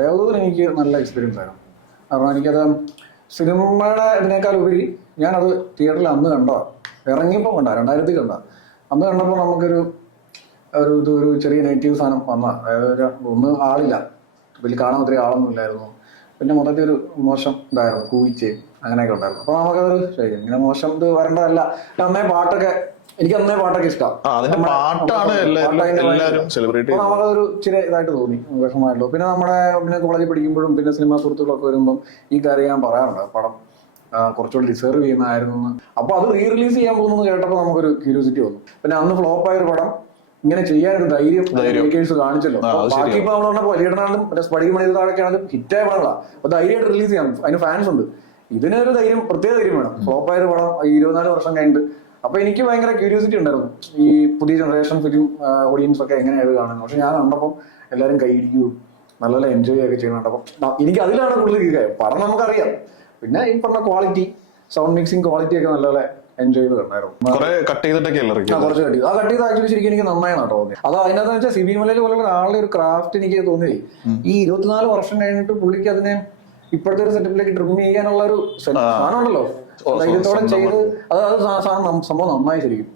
ദേവദൂതൻ എനിക്ക് നല്ല എക്സ്പീരിയൻസ് ആയിരുന്നു. കാരണം എനിക്കത് സിനിമയുടെ ഇതിനേക്കാൾ ഉപരി ഞാനത് തിയേറ്ററിൽ അന്ന് കണ്ടതാണ്. ഇറങ്ങിയപ്പോൾ കണ്ട 2000 കണ്ട. അന്ന് കണ്ടപ്പോൾ നമുക്കൊരു ഒരു ചെറിയ നെഗറ്റീവ് സാധനം വന്ന, അതായത് ഒന്ന് ആളില്ല, വലിയ കാണാൻ ഒത്തിരി ആളൊന്നും ഇല്ലായിരുന്നു. പിന്നെ മൊത്തത്തിൽ ഒരു മോശം ഇതായിരുന്നു, കൂവിച്ച് അങ്ങനെയൊക്കെ ഉണ്ടായിരുന്നു. അപ്പൊ നമുക്കതൊരു ശരി, ഇങ്ങനെ മോശം ഇത് വരേണ്ടതല്ല. അന്നേ പാട്ടൊക്കെ എനിക്ക് ഇഷ്ടമാണ്. നമുക്കതൊരു ഇച്ചിരി ഇതായിട്ട് തോന്നി, വിഷമമായിട്ടുള്ളൂ. പിന്നെ കോളേജിൽ പഠിക്കുമ്പോഴും പിന്നെ സിനിമാ സുഹൃത്തുക്കളൊക്കെ വരുമ്പം ഈ കാര്യം ഞാൻ പറയാറുണ്ട്, പടം കുറച്ചുകൂടി ഡിസേർവ് ചെയ്യുന്നതായിരുന്നു. അപ്പൊ അത് റീ റിലീസ് ചെയ്യാൻ പോകുന്നത് കേട്ടപ്പോൾ നമുക്കൊരു ക്യൂരിയോസിറ്റി വന്നു. പിന്നെ അന്ന് ഫ്ലോപ്പായ ഒരു പടം ഇങ്ങനെ ചെയ്യാനൊരു ധൈര്യം കാണിച്ചല്ലോ. ബാക്കി ഇപ്പൊ നമ്മൾ പറഞ്ഞ വലിയടനാളും സ്പടികമണിതാഴൊക്കെയാണെങ്കിലും ഹിറ്റായ പടങ്ങളാണ്. അപ്പൊ ധൈര്യമായിട്ട് റിലീസ് ചെയ്യാം, അതിന് ഫാൻസ് ഉണ്ട്. ഇതിനൊരു ധൈര്യം, പ്രത്യേക ധൈര്യം വേണം. ഫ്ലോപ്പായ ഒരു പടം 24 വർഷം കഴിഞ്ഞിട്ട്. അപ്പൊ എനിക്ക് ഭയങ്കര ക്യൂരിയോസിറ്റി ഉണ്ടായിരുന്നു, ഈ പുതിയ ജനറേഷൻ ഫിലിം ഓഡിയൻസ് ഒക്കെ എങ്ങനെയാണ് കാണുന്നത്. പക്ഷെ ഞാൻ കണ്ടപ്പം എല്ലാവരും കൈയിടിക്കുകയും നല്ല എൻജോയ് ഒക്കെ ചെയ്യുന്നുണ്ട്. അപ്പം എനിക്ക് അതിലാണ് കൂടുതൽ കീഴായത്. പടം നമുക്കറിയാം, പിന്നെ ഈ പറഞ്ഞ ക്വാളിറ്റി, സൗണ്ട് മിക്സിംഗ് ക്വാളിറ്റി ഒക്കെ നല്ലപോലെ എൻജോയ് ചെയ്ത് കണ്ടായിരുന്നു. കുറച്ച് കട്ട് ചെയ്തു. ആ കട്ട് ചെയ്ത് ആക്ച്വലി ശരിക്കും എനിക്ക് നന്നായിട്ടാണ് തോന്നി. അത് അതിനകത്ത് വെച്ചാൽ സിബി മലയിൽ പോലുള്ള ആളുടെ ഒരു ക്രാഫ്റ്റ് എനിക്ക് തോന്നി. ഈ 24 വർഷം കഴിഞ്ഞിട്ട് പുള്ളിക്ക് അതിനെ ഇപ്പോഴത്തെ ഒരു സെറ്റപ്പിലേക്ക് ട്രിം ചെയ്യാനുള്ള ഒരു സാധനം ഉണ്ടല്ലോ, ധൈര്യത്തോടെ ചെയ്ത് അത് സംഭവം നന്നായി ശരിക്കും.